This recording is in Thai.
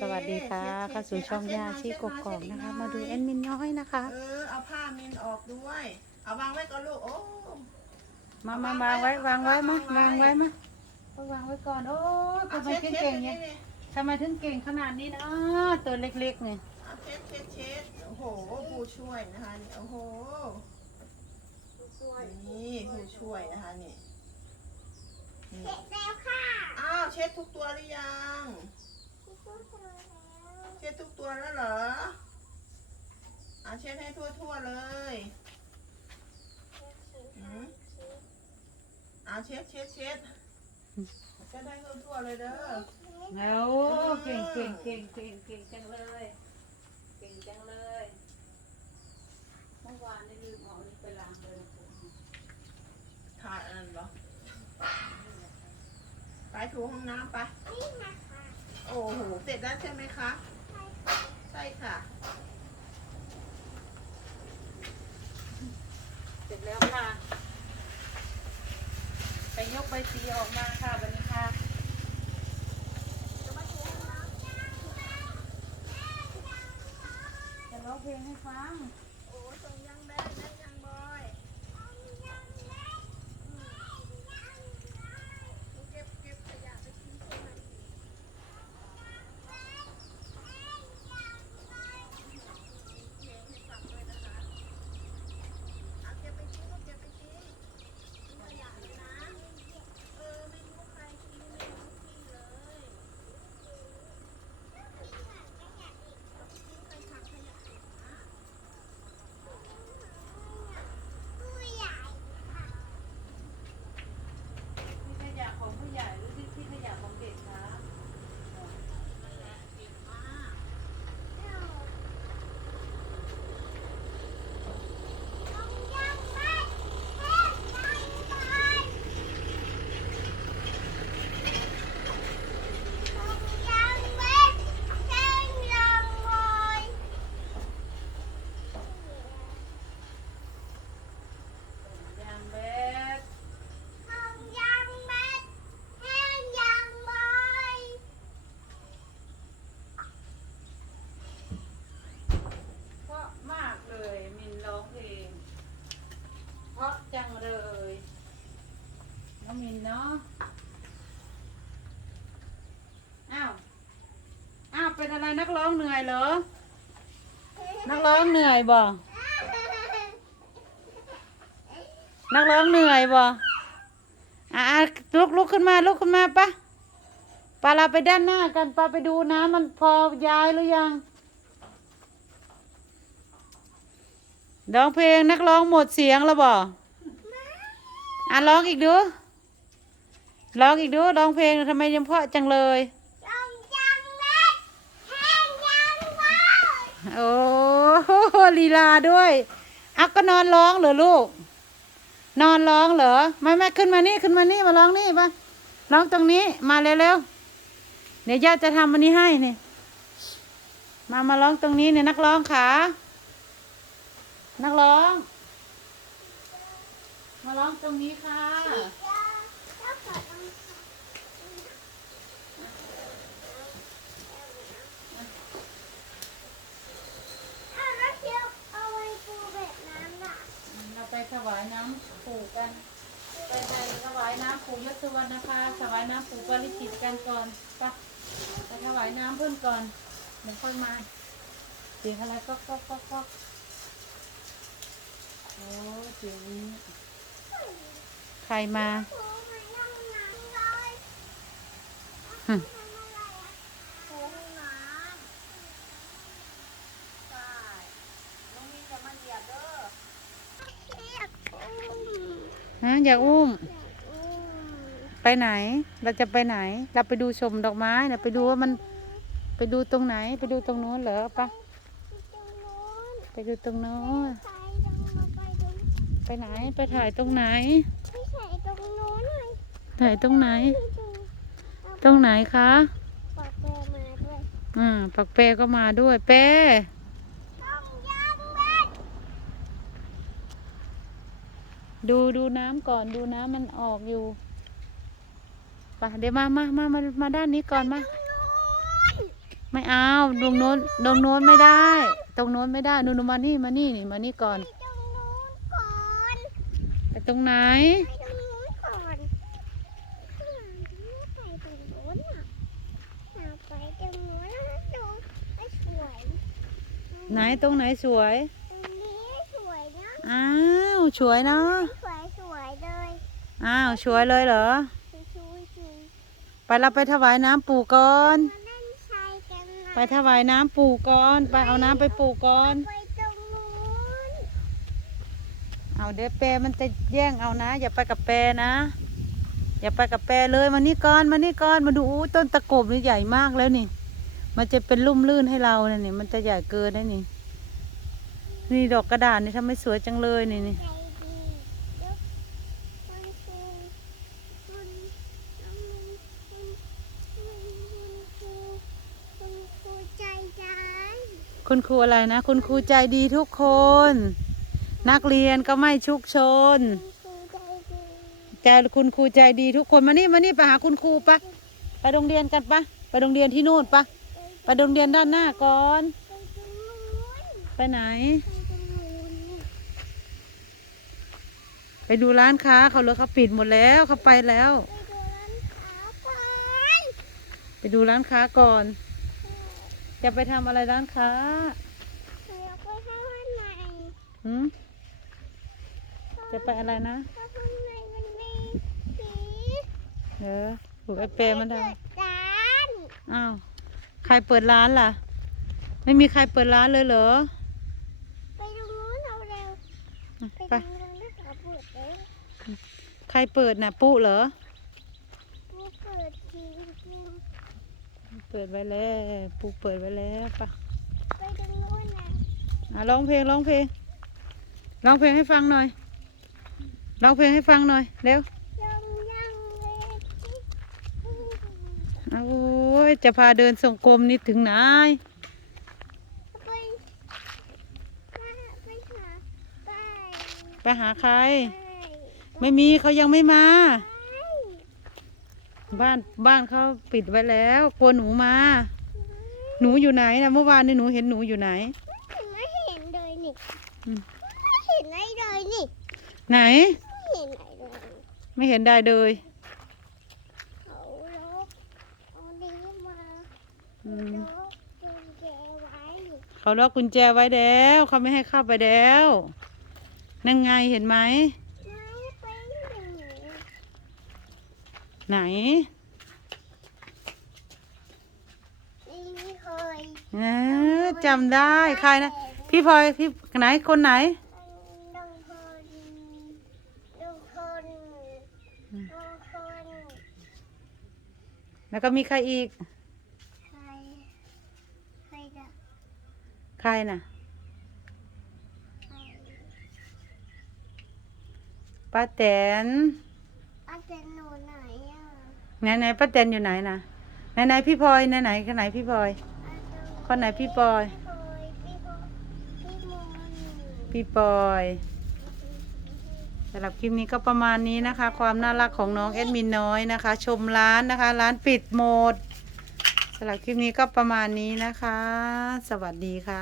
สวัสดีค่ะเข้าสู่ช่องยาชีกกอกนะคะ มาดูแอดมินน้อยนะคะ เออเอาผ้ามินออกด้วย เอาวางไว้ก่อนลูกโอ้มามามาวางไว้วางไว้มาวางไว้มาเอาวางไว้ก่อนโอ้ยเอาทำไมเช็ดถึงเช็เก่ดงเนี่ยนี่ทำไมถึงเก่งขนาดนี้นะตัวเล็กๆเนี่ยเอาเช็ดเช็ดเช็ดโอ้โหผู้ช่วยนะคะนี่โอ้โหนี่ผู้ช่วยนะคะนี่นี่แล้วค่ะอ้าวเช็ดทุกตัวหรือยัง เช็ดทุกตัวแล้วเหรออะเช็ดให้ทั่วๆเลยอืมอะเช็ดเช็ดเช็ดเช็ดให้ทั่วๆเลยเด้อแล้วเก่งเก่งเก่งเก่งเก่งจังเลย เก่งจังเลย เมื่อวานได้ลืมเอานี่ไปล้างเลยทาอันนั้นเหรอไปถูห้องน้ำไปนี่นะคะ โอ้โห เสร็จแล้วใช่ไหมคะ ใช่ค่ะ เสร็จแล้วค่ะ ไปยกใบสีออกมาค่ะวันนี้ค่ะ จะร้องเพลงให้ฟังโอ้ส่งยังแบดได้ยังบอยเก็บเก็บขยะไปทิ้งตรงไหนเอาเก็บไปทิ้งก็เก็บไปทิ้งทิ้งขยะเลยนะ เออ ไม่รู้ใครทิ้งไม่รู้ที่เลย ผู้ใหญ่ ที่ขยะของผู้ใหญ่หรือที่ที่ขยะของเด็กคะ ต้องยังไม่แห้งยังไม่ต้องยังไม่แห้งยังไม่ ยางแบด ต้องยังไม่แห้งยังไม่ เพราะมากเลยมินร้องเพลง เพราะจังเลยน้องมินเนาะ อ้าว อ้าว เป็นอะไรนั กร้องเหนื่อยเหรอ นักร้องเหนื่อยบ่ นักร้องเหนื่อยบ่ อะอะลุกลุกขึ้นมาลุกขึ้นมาปะปาเราไปด้านหน้ากันปาไปดูน้ำมันพอย้ายหรือยังร้องเพลงนักร้องหมดเสียงแล้วบ่อะร้องอีกดูร้องอีกดูร้องเพลงทำไมยังเพาะจังเลย ต้องยังไม่แห้งยังไม่ โอ้โหลีลาด้วยอักก็นอนร้องเหรอลูก นอนร้องเหรอไม่ไม่ขึ้นมานี่ขึ้นมานี่มาร้องนี่ปะร้องตรงนี้มาเร็วๆเดี๋ยวย่าจะทำอันนี้ให้เนี่ยมามาร้องตรงนี้เนี่ยนักร้องขานักร้อง มาร้องตรงนี้ค่ะ แล้วก็ต้องเอาแล้วเที่ยวเอาไว้ปูแบบนั้นน่ะ เราไปถ วายน้ำปู่กันไปไปถวายน้ำปู่ยศสุวรรณนะคะถวายน้ำปู่ปริจิตกันก่อนไปไปถวายน้ำเพื่อนก่อนเดี๋ยวค่อยมาเสียงอะไรก็ก็ก็ก็โอ้เสียงนี้ใครมาปูมันนั่งน้ำเลย หึ ทำอะไรอะ ปูห้องน้ำใช่น้องมินจะมาเหยียบเด้อ เรียกอุ้ม ฮะอย่าอุ้มอุ้ม ไปไหน เราจะไปไหน เราไปดูชมดอกไม้นะไปดูว่ามันไปดูตรงไหน ไปดูตรงโน้นเหรอปะตรงโน้นไปดูตรงโน้นใส่ตรงมาไปตรงไปไหนไปถ่ายตรงไหนไม่ใส่ตรงโน้นเลยถ่ายตรงไหน ตรงตรงไหนคะปากแปรมาด้วย อ่า ปักเปก็มาด้วยเป้ต้องยังไม่ ดูดูน้ำก่อนดูน้ำมันออกอยู่ไปเดี๋ยวมามามามามาด้านนี้ก่อนมาตรงโน้นไม่เอาตรงโน้นตรงโน้นไม่ได้ ตรงโน้นไม่ได้นูนมานี่มานี่นี่มานี่ก่อนไปตรงนู้นก่อนไปตรงไหนไปตรงนู้นก่อนไปตรงนู้นอะอยากไปตรงนู้นแล้วดูไม่สวยไหนตรงไหนสวย ตรงนี้สวยนะ อ้าวสวยเนาะ สวยสวยเลย อ้าวสวยเลยเหรอสวยสวยสวยไปเราไปถวายน้ำปู่ก่อนมาเล่นทรายกันนะไปถวายน้ำปู่ก่อน ไปเอาน้ำไปปู่ก่อนไปตรงนู้นเอาเดี๋ยวแปรมันจะแย่งเอานะ อย่าไปกับแปรนะ อย่าไปกับแปรเลยมานี่ก่อนมานี่ก่อนมาดูอู้ต้นตะกบนี่ใหญ่มากแล้วนี่ มันจะเป็นลุ่มลื่นให้เราเนี่ยนี่มันจะใหญ่เกินได้นี่ นี่ดอกกระดาษนี่ทำไมสวยจังเลยนี่นี่ ใจดียกคุณครูคุณน้องมินคุณคุณคุณครูคุณครูใจร้าย คุณครูอะไรนะ คุณครูใจดีทุกคน นักเรียนก็ไม่ชุกชนคุณครูใจดีแต่คุณครูใจดีทุกคนมานี่มานี่ไปหาคุณครูปะไปโรงเรียนกันปะไปโรงเรียนที่นู่นปะไปโรงเรียนด้านหน้าก่อน ไปตรงนู้นไปไหนไปตรงนู้นไปดูร้านค้าเขาเลยเขาปิดหมดแล้วเขาไปแล้ว ไปดูร้านค้าก่อน จะไปทำอะไรร้านค้าเดี๋ยวไปข้างในหืมจะไปอะไรนะข้างในมันมีผีเออถูกไอเปรมันทเปิดร้านำอ้าว ใครเปิดร้านล่ะ ไม่มีใครเปิดร้านเลยเหรอ ไปตรงนู้นเอาเร็ว ไปไปตรงนู้นนะคะเปิดแล้วใครเปิดน่ะ ปุ๊เหรอปูเปิดที เปิดไว้แล้วปุ๊เปิดไว้แล้วปะไปตรงนู้นนะอะร้องเพลงร้องเพลงร้องเพลงให้ฟังหน่อยร้องเพลงให้ฟังหน่อยเร็วยังยังเลยโอ้ยจะพาเดินส่งกรมนี่ถึงไหนไปไปหาไปไปหาใคร ไป ไม่มีเขายังไม่มาไป บ้านบ้านเขาปิดไว้แล้วกลัวหนูมา หนูอยู่ไหนนะเมื่อวานนี่หนูเห็นหนูอยู่ไหน ไม่เห็นเลยนี่อืม ไม่เห็นอะไรเลยนี่ไหน ไม่เห็นอะไรเลยไม่เห็นได้เลยเขาล็อกเอานี้มาอืมล็อกกุญแจไว้เขาล็อกกุญแจไว้แล้วเขาไม่ให้เข้าไปแล้วนั่นไงเห็นไหมไม่เป็นอย่างนี้ ไหนไม่เคยเออจำได้ใครนะ พี่พลอยพี่ไหนคนไหน ลุงพลลุงพลลุงพลแล้วก็มีใครอีก ใคร ใครจะใครน่ะใครป้าแตนอาจารย์หนูไหนอะ ไหนไหนป้าแตนอยู่ไหนนะไหนไหนพี่พลอยไหนไหนคนไหนพี่พลอยคนไหนพี่พลอย พี่พลอยพี่พลอยพี่มนพี่ปอยสำหรับคลิปนี้ก็ประมาณนี้นะคะ ความน่ารักของน้องแอดมินน้อยนะคะ ชมร้านนะคะ ร้านปิดหมดสำหรับคลิปนี้ก็ประมาณนี้นะคะ สวัสดีค่ะ